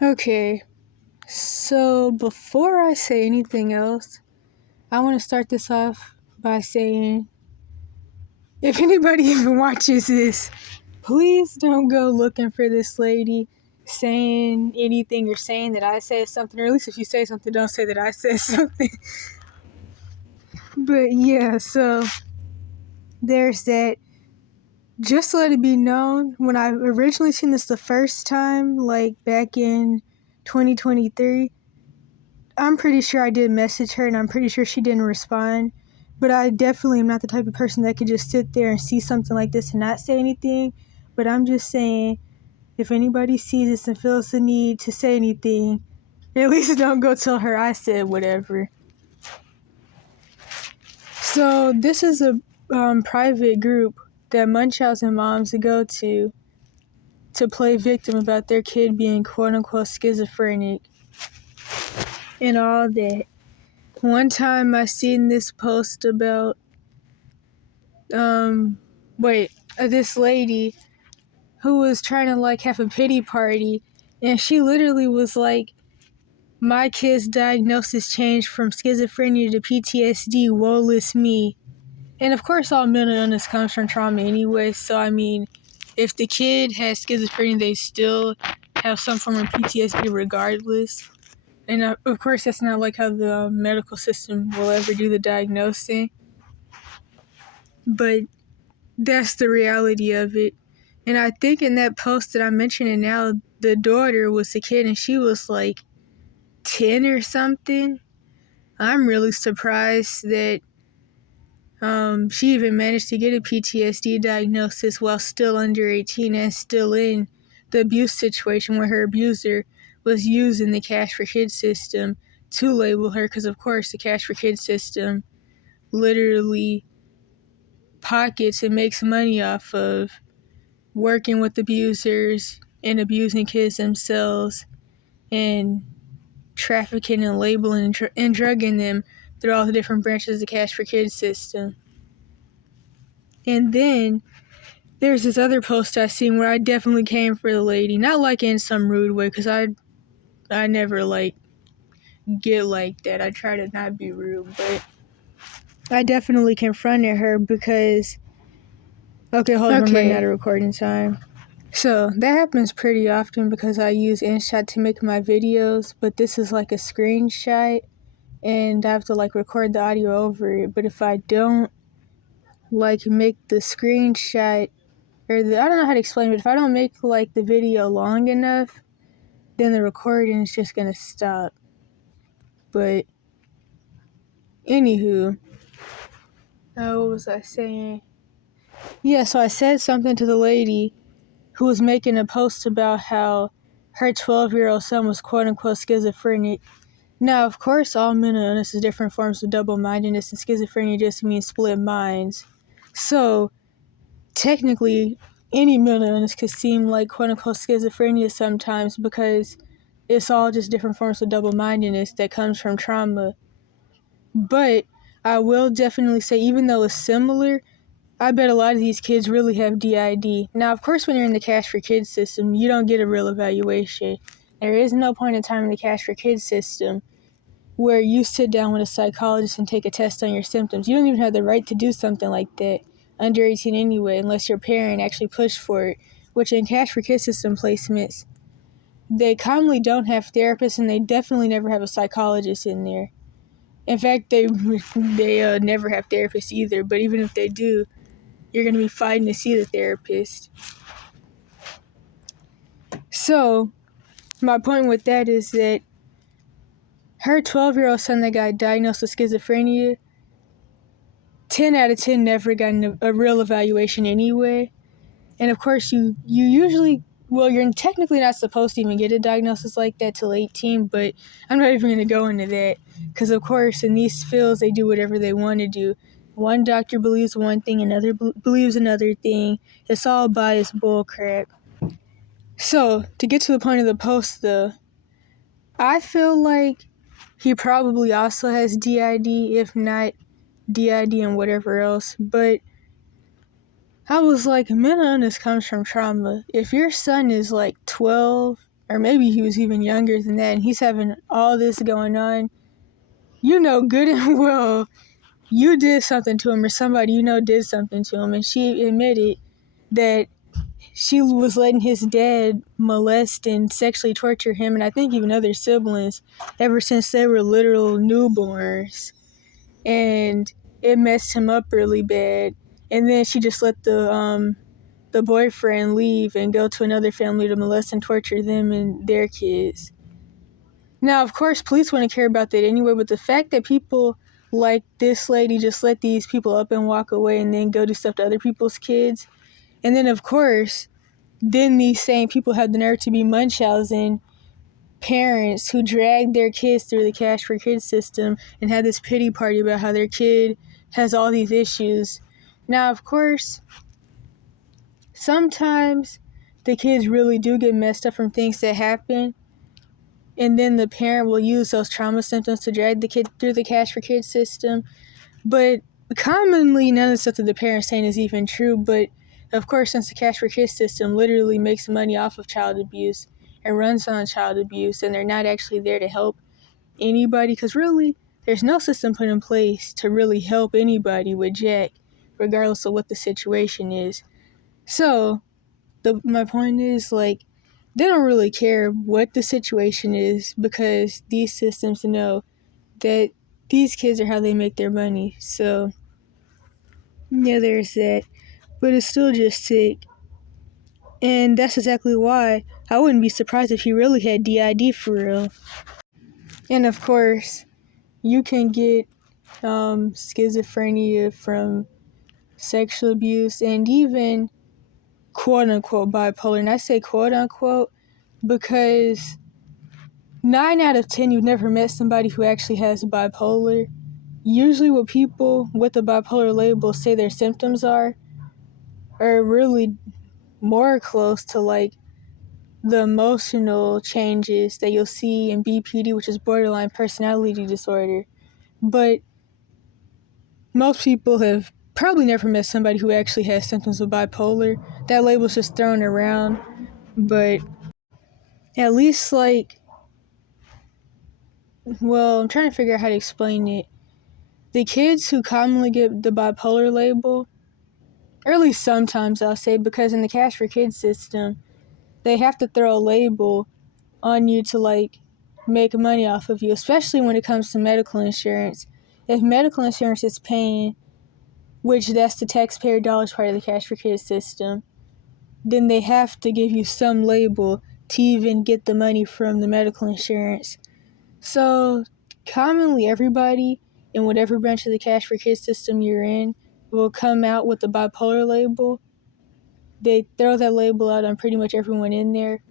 Okay, so before I say anything else, I want to start this off by saying, if anybody even watches this, please don't go looking for this lady saying anything or saying that I said something, or at least if you say something, don't say that I said something. But yeah, so there's that. Just to let it be known, when I originally seen this the first time, like back in 2023, I'm pretty sure I did message her and I'm pretty sure she didn't respond. But I definitely am not the type of person that could just sit there and see something like this and not say anything. But I'm just saying, if anybody sees this and feels the need to say anything, at least don't go tell her I said whatever. So this is a private group that Munchausen moms go to play victim about their kid being quote-unquote schizophrenic and all that. One time I seen this post about this lady who was trying to like have a pity party, and she literally was like, my kid's diagnosis changed from schizophrenia to PTSD, woeless me. And of course all mental illness comes from trauma anyway, so I mean, if the kid has schizophrenia, they still have some form of PTSD regardless. And of course that's not like how the medical system will ever do the diagnosing. But that's the reality of it. And I think in that post that I'm mentioning now, the daughter was a kid and she was like 10 or something. I'm really surprised that she even managed to get a PTSD diagnosis while still under 18 and still in the abuse situation where her abuser was using the Cash for Kids system to label her, because of course the Cash for Kids system literally pockets and makes money off of working with abusers and abusing kids themselves and trafficking and labeling and drugging them through all the different branches of the Cash for Kids system. And then there's this other post I seen where I definitely came for the lady, not like in some rude way, because I never like get like that. I try to not be rude, but I definitely confronted her because okay, hold on, I'm running out of recording time. So that happens pretty often because I use InShot to make my videos, but this is like a screenshot and I have to like record the audio over it. But if I don't like make the screenshot I don't know how to explain it, if I don't make like the video long enough, then the recording is just gonna stop. But anywho, what was I saying? Yeah, so I said something to the lady who was making a post about how her 12-year-old son was quote-unquote schizophrenic. Now, of course, all mental illness is different forms of double-mindedness, and schizophrenia just means split minds. So, technically, any mental illness could seem like quote-unquote schizophrenia sometimes because it's all just different forms of double-mindedness that comes from trauma. But I will definitely say, even though it's similar, I bet a lot of these kids really have DID. Now, of course, when you're in the Cash for Kids system, you don't get a real evaluation. There is no point in time in the Cash for Kids system where you sit down with a psychologist and take a test on your symptoms. You don't even have the right to do something like that under 18 anyway, unless your parent actually pushed for it, which in Cash for Kids system placements, they commonly don't have therapists and they definitely never have a psychologist in there. In fact, they never have therapists either, but even if they do, you're going to be fighting to see the therapist. So, my point with that is that her 12-year-old son that got diagnosed with schizophrenia, 10 out of 10 never got a real evaluation anyway. And of course, you usually, well, you're technically not supposed to even get a diagnosis like that till 18, but I'm not even going to go into that. Because of course, in these fields, they do whatever they want to do. One doctor believes one thing, another believes another thing. It's all biased bullcrap. So, to get to the point of the post, though, I feel like he probably also has DID, if not DID and whatever else. But I was like, mental illness comes from trauma. If your son is like 12 or maybe he was even younger than that, and he's having all this going on. You know good and well you did something to him, or somebody you know did something to him, and she admitted that she was letting his dad molest and sexually torture him, and I think even other siblings, ever since they were literal newborns. And it messed him up really bad. And then she just let the boyfriend leave and go to another family to molest and torture them and their kids. Now, of course, police wouldn't care about that anyway, but the fact that people like this lady just let these people up and walk away and then go do stuff to other people's kids, and then, of course, then these same people have the nerve to be Munchausen parents who drag their kids through the Cash for Kids system and have this pity party about how their kid has all these issues. Now, of course, sometimes the kids really do get messed up from things that happen, and then the parent will use those trauma symptoms to drag the kid through the Cash for Kids system. But commonly, none of the stuff that the parent's saying is even true. But of course, since the Cash for Kids system literally makes money off of child abuse and runs on child abuse, and they're not actually there to help anybody, because really, there's no system put in place to really help anybody with Jack, regardless of what the situation is. So, my point is, like, they don't really care what the situation is, because these systems know that these kids are how they make their money. So, yeah, there's that. But it's still just sick. And that's exactly why I wouldn't be surprised if he really had DID for real. And of course, you can get schizophrenia from sexual abuse and even quote-unquote bipolar. And I say quote-unquote because 9 out of 10 you've never met somebody who actually has bipolar. Usually what people with the bipolar label say their symptoms are really more close to like the emotional changes that you'll see in BPD, which is borderline personality disorder. But most people have probably never met somebody who actually has symptoms of bipolar. That label's just thrown around, but at least like, well, I'm trying to figure out how to explain it. The kids who commonly get the bipolar label, or at least sometimes I'll say, because in the Cash for Kids system, they have to throw a label on you to like make money off of you, especially when it comes to medical insurance. If medical insurance is paying, which that's the taxpayer dollars part of the Cash for Kids system, then they have to give you some label to even get the money from the medical insurance. So commonly everybody in whatever branch of the Cash for Kids system you're in will come out with the bipolar label. They throw that label out on pretty much everyone in there.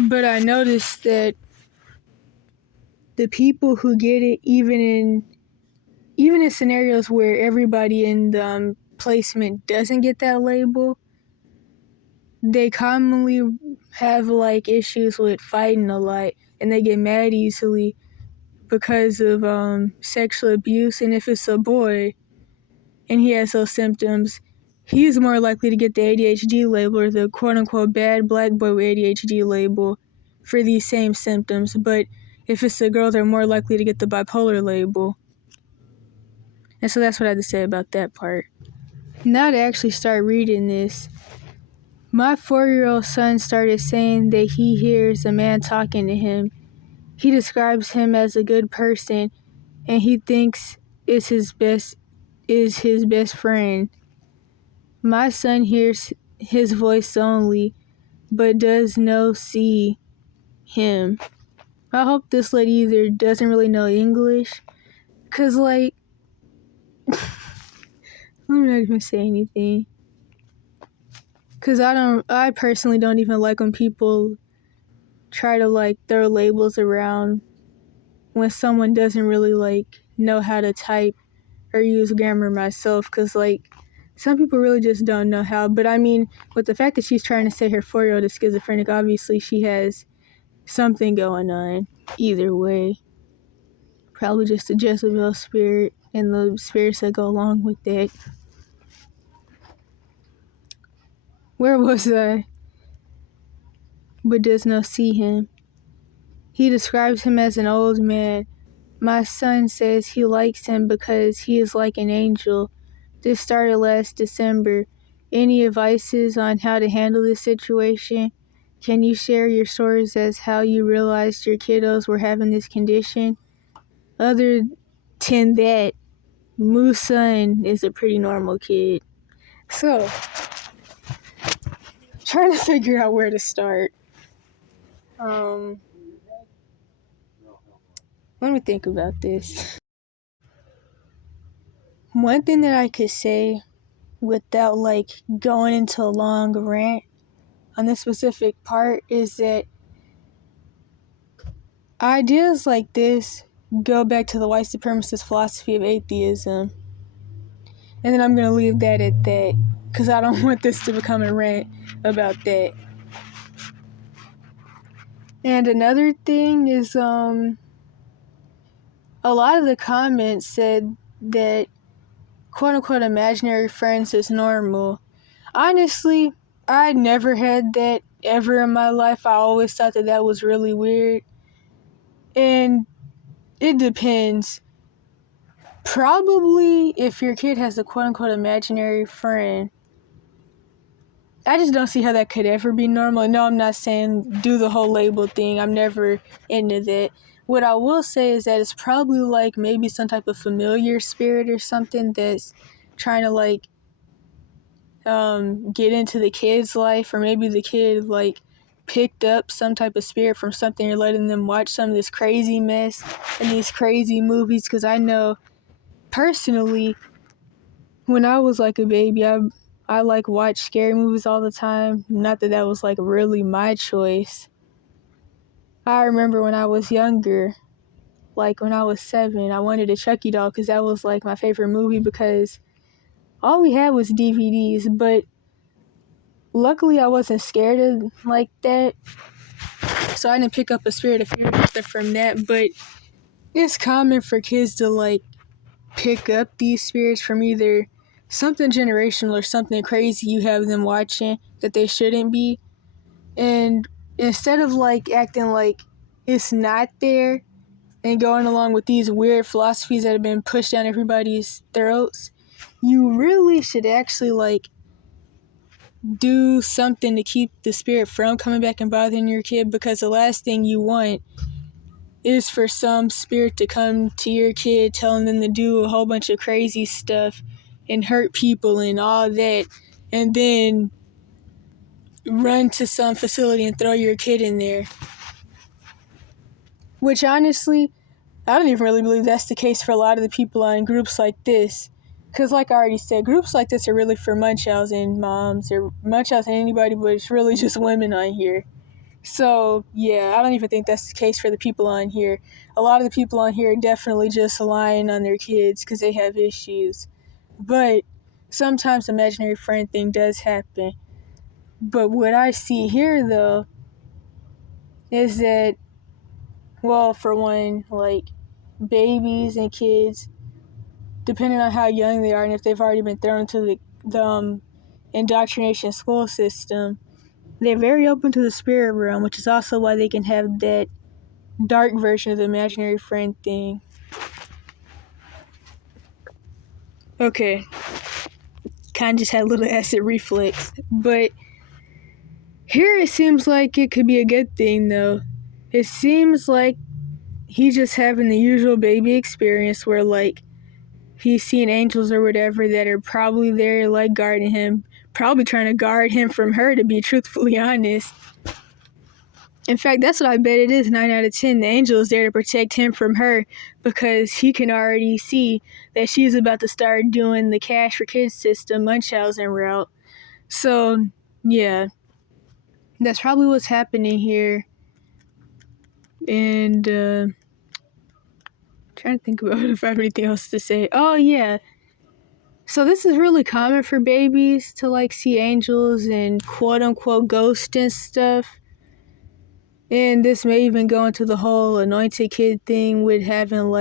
But I noticed that the people who get it, even in scenarios where everybody in the placement doesn't get that label, they commonly have like issues with fighting a lot, and they get mad easily because of sexual abuse. And if it's a boy and he has those symptoms, he's more likely to get the ADHD label, or the quote-unquote bad black boy with ADHD label, for these same symptoms. But if it's a girl, they're more likely to get the bipolar label. And so that's what I had to say about that part. Now to actually start reading this, my 4-year-old son started saying that he hears a man talking to him. He describes him as a good person, and he thinks is his best friend. My son hears his voice only, but does not see him. I hope this lady either doesn't really know English, cause like, let me not even say anything. Cause I personally don't even like when people try to like throw labels around when someone doesn't really like know how to type or use grammar myself. Cause like, some people really just don't know how. But I mean, with the fact that she's trying to say her 4-year-old is schizophrenic, obviously she has something going on. Either way, probably just the Jezebel spirit and the spirits that go along with that. Where was I? but does not see him. He describes him as an old man. My son says he likes him because he is like an angel. This started last December. Any advices on how to handle this situation? Can you share your stories as how you realized your kiddos were having this condition? Other than that, Moo's son is a pretty normal kid. So, trying to figure out where to start. Let me think about this. One thing that I could say without going into a long rant on this specific part is that ideas like this go back to the white supremacist philosophy of atheism. And then I'm going to leave that at that because I don't want this to become a rant about that. And another thing is a lot of the comments said that quote-unquote imaginary friends is normal. Honestly, I never had that ever in my life. I always thought that was really weird. And it depends. Probably if your kid has a quote-unquote imaginary friend, I just don't see how that could ever be normal. No, I'm not saying do the whole label thing. I'm never into that. What I will say is that it's probably maybe some type of familiar spirit or something that's trying to get into the kid's life, or maybe the kid picked up some type of spirit from something. You're letting them watch some of this crazy mess and these crazy movies, because I know personally when I was a baby, I watched scary movies all the time. Not that was really my choice. I remember when I was younger, when I was 7, I wanted a Chucky doll because that was my favorite movie, because all we had was DVDs. But luckily I wasn't scared of that, so I didn't pick up a spirit of fear from that. But it's common for kids to pick up these spirits from either something generational or something crazy you have them watching that they shouldn't be. And instead of acting like it's not there and going along with these weird philosophies that have been pushed down everybody's throats, you really should actually do something to keep the spirit from coming back and bothering your kid, because the last thing you want is for some spirit to come to your kid telling them to do a whole bunch of crazy stuff and hurt people and all that, and then run to some facility and throw your kid in there. Which honestly, I don't even really believe that's the case for a lot of the people on groups like this. Because like I already said, groups like this are really for Munchausen moms or Munchausen anybody, but it's really just women on here. So, yeah, I don't even think that's the case for the people on here. A lot of the people on here are definitely just lying on their kids because they have issues. But sometimes the imaginary friend thing does happen. But what I see here, though, is that, well, for one, babies and kids, depending on how young they are and if they've already been thrown into the indoctrination school system, they're very open to the spirit realm, which is also why they can have that dark version of the imaginary friend thing. Okay. Kind of just had a little acid reflex. But here it seems like it could be a good thing, though. It seems like he's just having the usual baby experience where, he's seeing angels or whatever that are probably there, guarding him. Probably trying to guard him from her, to be truthfully honest. In fact, that's what I bet it is, 9 out of 10. The angel is there to protect him from her, because he can already see that she's about to start doing the Cash for Kids system, Munchausen route. So, yeah. That's probably what's happening here. And, trying to think about if I have anything else to say. Oh, yeah. So this is really common for babies to, see angels and quote-unquote ghosts and stuff. And this may even go into the whole anointed kid thing with having,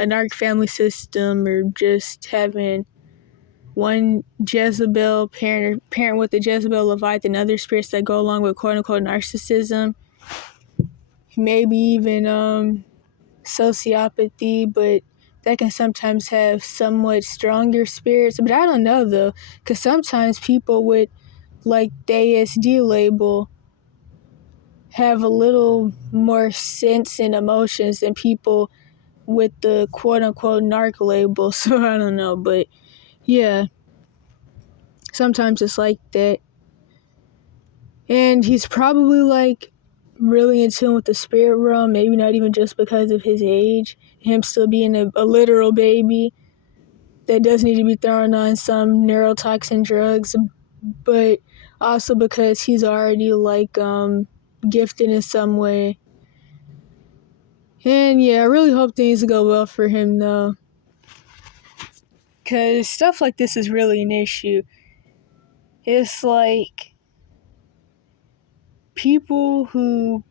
an arc family system, or just having one Jezebel parent with the Jezebel Leviathan, and other spirits that go along with quote unquote narcissism, maybe even sociopathy, but that can sometimes have somewhat stronger spirits. But I don't know though, because sometimes people with like the ASD label have a little more sense and emotions than people with the quote unquote narc label. So I don't know, but yeah, sometimes it's like that. And he's probably like really in tune with the spirit realm, maybe not even just because of his age, him still being a literal baby that does need to be thrown on some neurotoxin drugs, but also because he's already like gifted in some way. And yeah, I really hope things go well for him though, because stuff like this is really an issue. It's like people who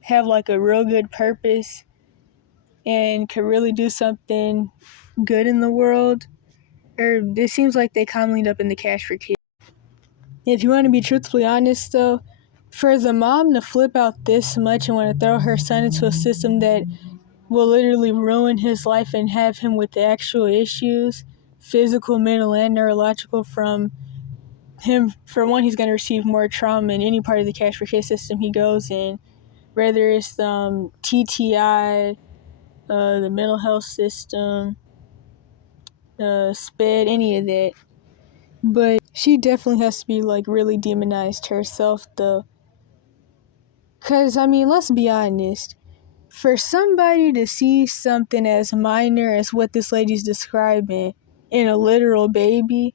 have like a real good purpose and could really do something good in the world, or it seems like they commonly end up in the cash for kids. If you want to be truthfully honest though, for the mom to flip out this much and want to throw her son into a system that will literally ruin his life and have him with the actual issues, physical, mental, and neurological, from him, for one, he's going to receive more trauma in any part of the cash for kids system he goes in, whether it's TTI, the mental health system, SPED, any of that. But she definitely has to be like really demonized herself though. Cause I mean, let's be honest. For somebody to see something as minor as what this lady's describing in a literal baby,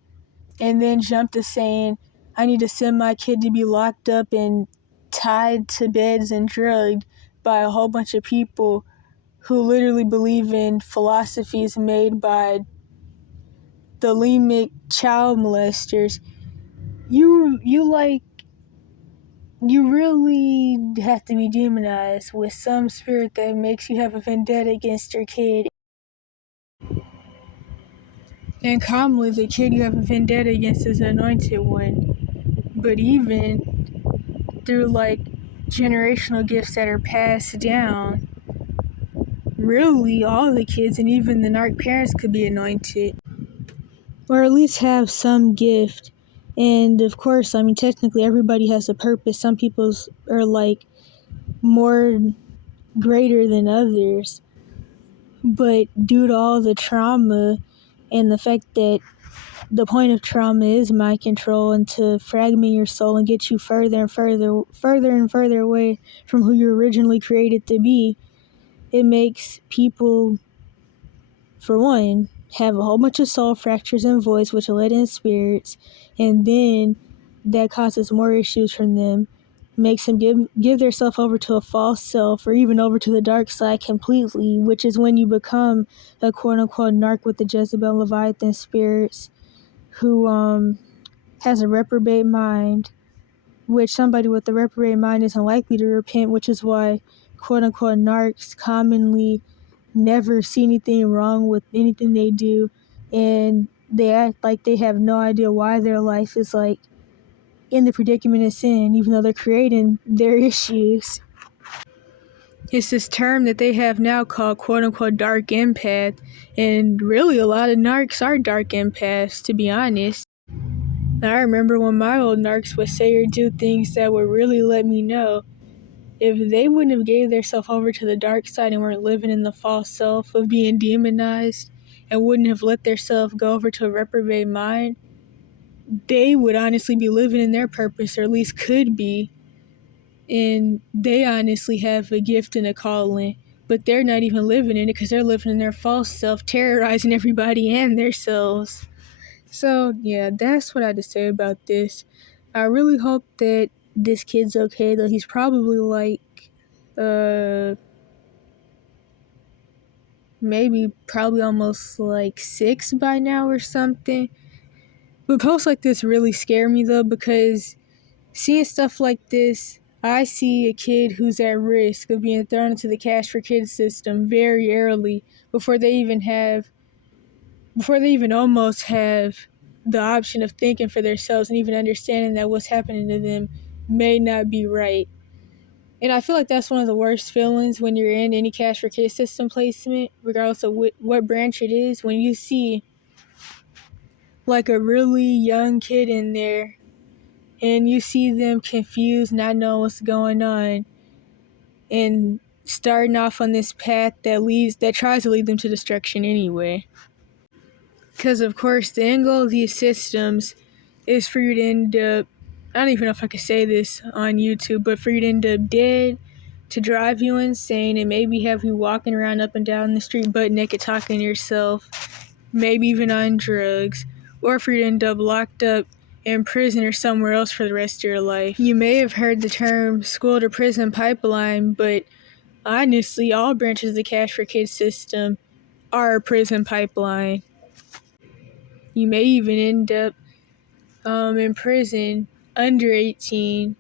and then jump to saying, I need to send my kid to be locked up and tied to beds and drugged by a whole bunch of people who literally believe in philosophies made by the lemic child molesters, you really have to be demonized with some spirit that makes you have a vendetta against your kid. And commonly, the kid you have a vendetta against is the anointed one. But even through like generational gifts that are passed down, really all the kids and even the narc parents could be anointed, or at least have some gift. And of course, I mean, technically everybody has a purpose. Some people's are like more greater than others, but due to all the trauma and the fact that the point of trauma is mind control and to fragment your soul and get you further and further away from who you originally created to be, it makes people, for one, have a whole bunch of soul fractures and voids, which are let in spirits, and then that causes more issues from them, makes them give themselves over to a false self or even over to the dark side completely, which is when you become a quote-unquote narc with the Jezebel Leviathan spirits who has a reprobate mind, which somebody with a reprobate mind isn't likely to repent, which is why quote-unquote narcs commonly never see anything wrong with anything they do, and they act like they have no idea why their life is like in the predicament of sin, even though they're creating their issues. It's this term that they have now called quote-unquote dark empath, and really a lot of narcs are dark empaths, to be honest. I remember when my old narcs would say or do things that would really let me know if they wouldn't have gave themselves over to the dark side and weren't living in the false self of being demonized and wouldn't have let themselves go over to a reprobate mind, they would honestly be living in their purpose, or at least could be. And they honestly have a gift and a calling, but they're not even living in it because they're living in their false self, terrorizing everybody and themselves. So yeah, that's what I had to say about this. I really hope that this kid's okay, though. He's probably like probably almost like 6 by now or something. But posts like this really scare me though, because seeing stuff like this, I see a kid who's at risk of being thrown into the cash for kids system very early, before they even almost have the option of thinking for themselves and even understanding that what's happening to them may not be right. And I feel like that's one of the worst feelings when you're in any cash for kids system placement, regardless of what branch it is, when you see like a really young kid in there and you see them confused, not knowing what's going on, and starting off on this path that tries to lead them to destruction anyway. Because of course the end goal of these systems is for you to end up, I don't even know if I could say this on YouTube, but for you to end up dead, to drive you insane, and maybe have you walking around up and down the street butt naked talking to yourself, maybe even on drugs, or for you to end up locked up in prison or somewhere else for the rest of your life. You may have heard the term school to prison pipeline, but honestly, all branches of the Cash for Kids system are a prison pipeline. You may even end up in prison under 18.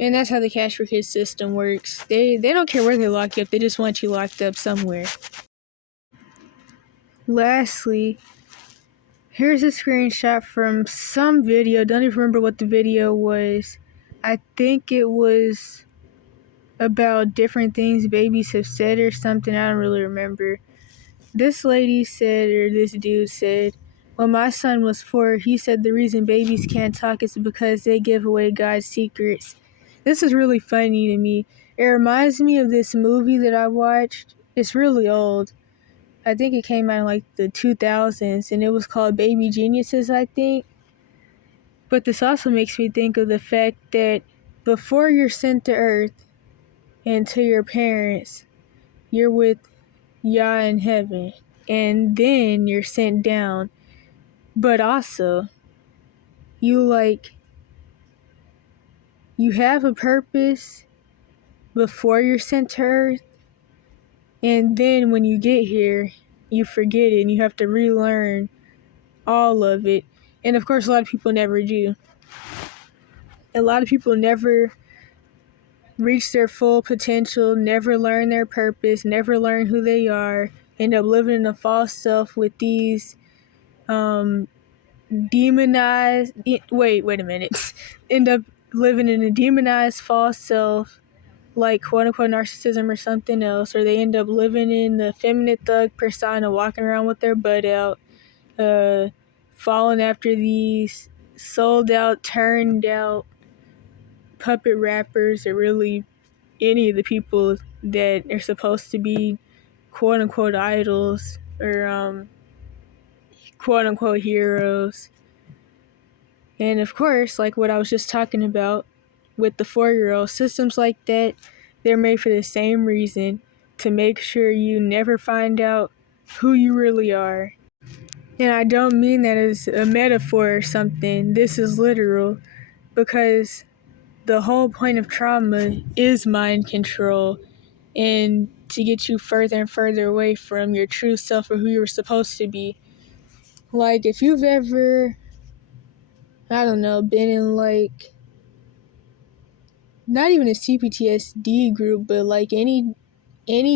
And that's how the Cash for Kids system works. They don't care where they lock you up, they just want you locked up somewhere. Lastly, here's a screenshot from some video. Don't even remember what the video was. I think it was about different things babies have said or something. I don't really remember. This lady said, or this dude said, when my son was 4, he said the reason babies can't talk is because they give away God's secrets. This is really funny to me. It reminds me of this movie that I watched. It's really old. I think it came out in like the 2000s, and it was called Baby Geniuses, I think. But this also makes me think of the fact that before you're sent to earth and to your parents, you're with Yah in heaven, and then you're sent down. But also, you have a purpose before you're sent to earth, and then when you get here, you forget it and you have to relearn all of it. And of course, a lot of people never do. A lot of people never reach their full potential, never learn their purpose, never learn who they are, end up living in a false self with these demonized, wait a minute, end up living in a demonized false self, like quote-unquote narcissism or something else, or they end up living in the feminine thug persona, walking around with their butt out, falling after these sold out, turned out puppet rappers, or really any of the people that are supposed to be quote-unquote idols, or quote-unquote heroes. And of course, like what I was just talking about with the 4-year-old, systems like that, they're made for the same reason, to make sure you never find out who you really are. And I don't mean that as a metaphor or something. This is literal, because the whole point of trauma is mind control, and to get you further and further away from your true self or who you were supposed to be. Like, if you've ever, I don't know, been in like, not even a CPTSD group, but like any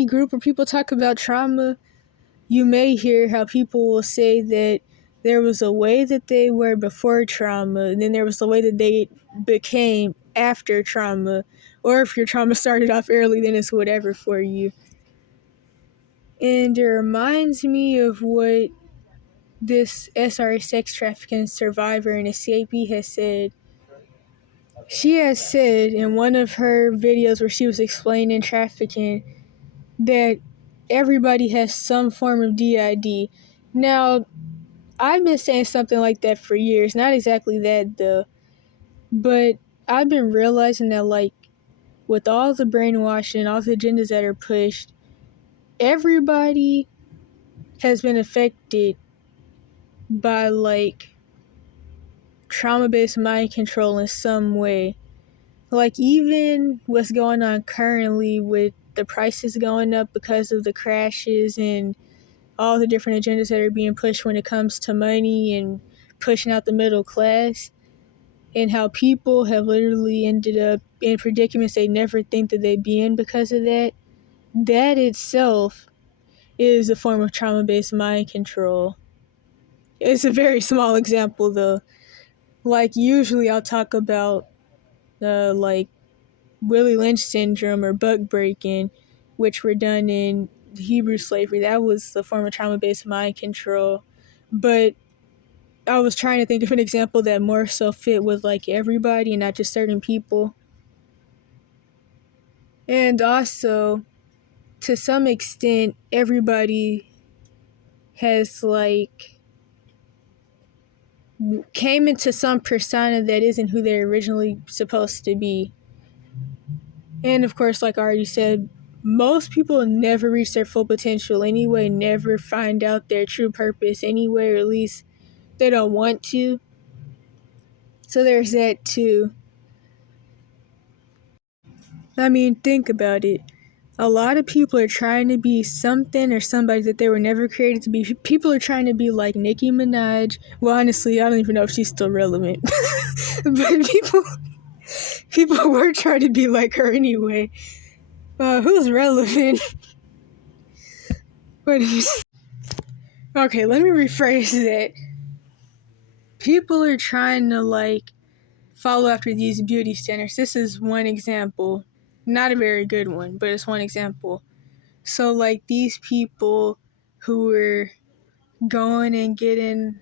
group where people talk about trauma, you may hear how people will say that there was a way that they were before trauma, and then there was the way that they became after trauma. Or if your trauma started off early, then it's whatever for you. And it reminds me of what this SRA sex trafficking survivor and escapee has said. She has said in one of her videos where she was explaining trafficking that everybody has some form of DID. Now, I've been saying something like that for years. Not exactly that, though. But I've been realizing that, like, with all the brainwashing and all the agendas that are pushed, everybody has been affected by, like, trauma-based mind control in some way. Like, even what's going on currently with the prices going up because of the crashes and all the different agendas that are being pushed when it comes to money and pushing out the middle class, and how people have literally ended up in predicaments they never think that they'd be in because of that. That itself is a form of trauma-based mind control. It's a very small example though. Like usually I'll talk about like Willie Lynch syndrome or buck breaking, which were done in Hebrew slavery. That was a form of trauma-based mind control. But I was trying to think of an example that more so fit with like everybody and not just certain people. And also, to some extent, everybody has like came into some persona that isn't who they're originally supposed to be. And of course, like I already said, most people never reach their full potential anyway, never find out their true purpose anyway, or at least they don't want to. So there's that too. I mean, think about it. A lot of people are trying to be something or somebody that they were never created to be. People are trying to be like Nicki Minaj. Well, honestly, I don't even know if she's still relevant. But people were trying to be like her anyway. Who's relevant? Okay, let me rephrase that. People are trying to like follow after these beauty standards. This is one example. Not a very good one, but it's one example. So like these people who were going and getting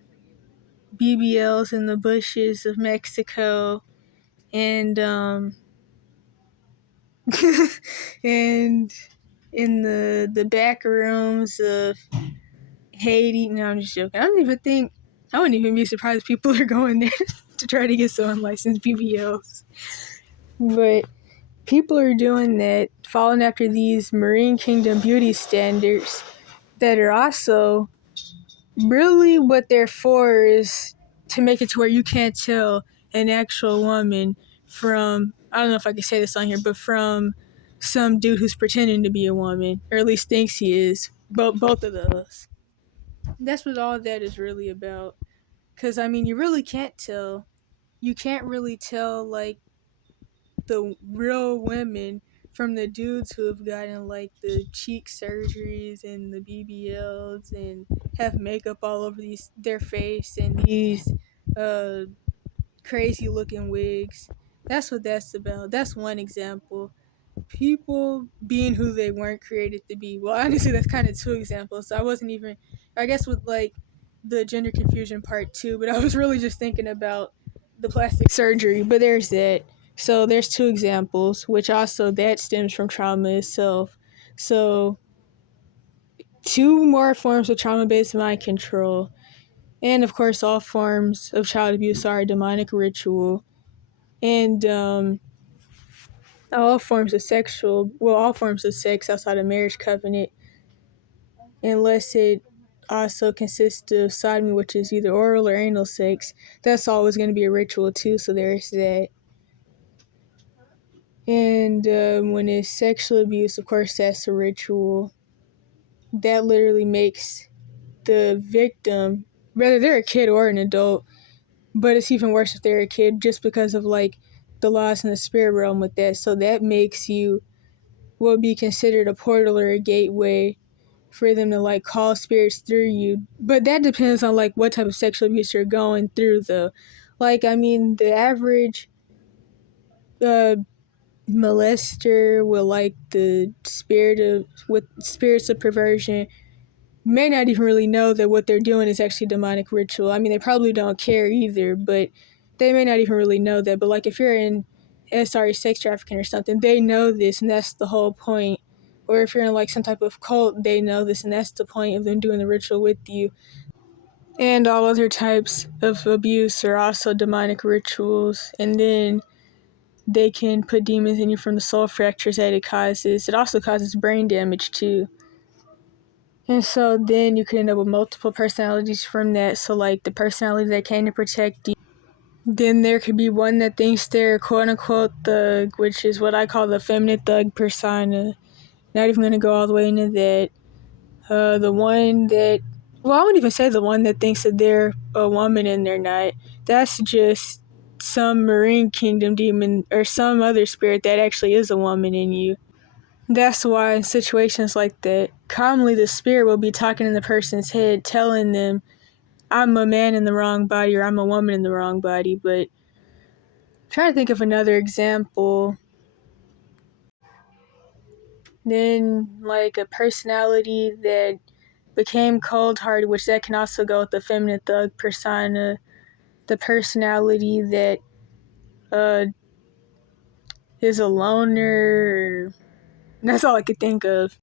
BBLs in the bushes of Mexico and and in the back rooms of Haiti. No, I'm just joking. I wouldn't even be surprised if people are going there to try to get some unlicensed BBLs. But people are doing that, following after these Marine Kingdom beauty standards that are also really what they're for is to make it to where you can't tell an actual woman from, I don't know if I can say this on here, but from some dude who's pretending to be a woman, or at least thinks he is. Both of those. That's what all that is really about. Because, I mean, you really can't tell. You can't really tell, like, the real women from the dudes who have gotten like the cheek surgeries and the BBLs and have makeup all over their face and these uh crazy looking wigs. That's what that's about. That's one example. People being who they weren't created to be. Well, honestly, that's kind of two examples. So I wasn't even, I guess, with like the gender confusion part too, but I was really just thinking about the plastic surgery. But there's that. So there's two examples, which also that stems from trauma itself. So two more forms of trauma-based mind control. And of course, all forms of child abuse are a demonic ritual. And all forms of all forms of sex outside of marriage covenant, unless it also consists of sodomy, which is either oral or anal sex, that's always going to be a ritual too, so there's that. And when it's sexual abuse, of course, that's a ritual. That literally makes the victim, whether they're a kid or an adult, but it's even worse if they're a kid just because of like the laws in the spirit realm with that. So that makes you what would be considered a portal or a gateway for them to like call spirits through you. But that depends on like what type of sexual abuse you're going through though. Like, I mean, the average molester with like with spirits of perversion may not even really know that what they're doing is actually demonic ritual. I mean, they probably don't care either, but they may not even really know that. But like if you're in sex trafficking or something, they know this and that's the whole point. Or if you're in like some type of cult, they know this and that's the point of them doing the ritual with you. And all other types of abuse are also demonic rituals. And then they can put demons in you from the soul fractures that it causes. It also causes brain damage too. And so then you could end up with multiple personalities from that. So like the personality that came to protect you. Then there could be one that thinks they're quote unquote thug, which is what I call the feminine thug persona. Not even going to go all the way into that. The one that, well, I wouldn't even say the one that thinks that they're a woman and they're not. That's just some Marine Kingdom demon or some other spirit that actually is a woman in you. That's why in situations like that, commonly the spirit will be talking in the person's head, telling them, I'm a man in the wrong body or I'm a woman in the wrong body. But I'm trying to think of another example. Then like a personality that became cold-hearted, which that can also go with the feminine thug persona. The personality that is a loner. That's all I could think of.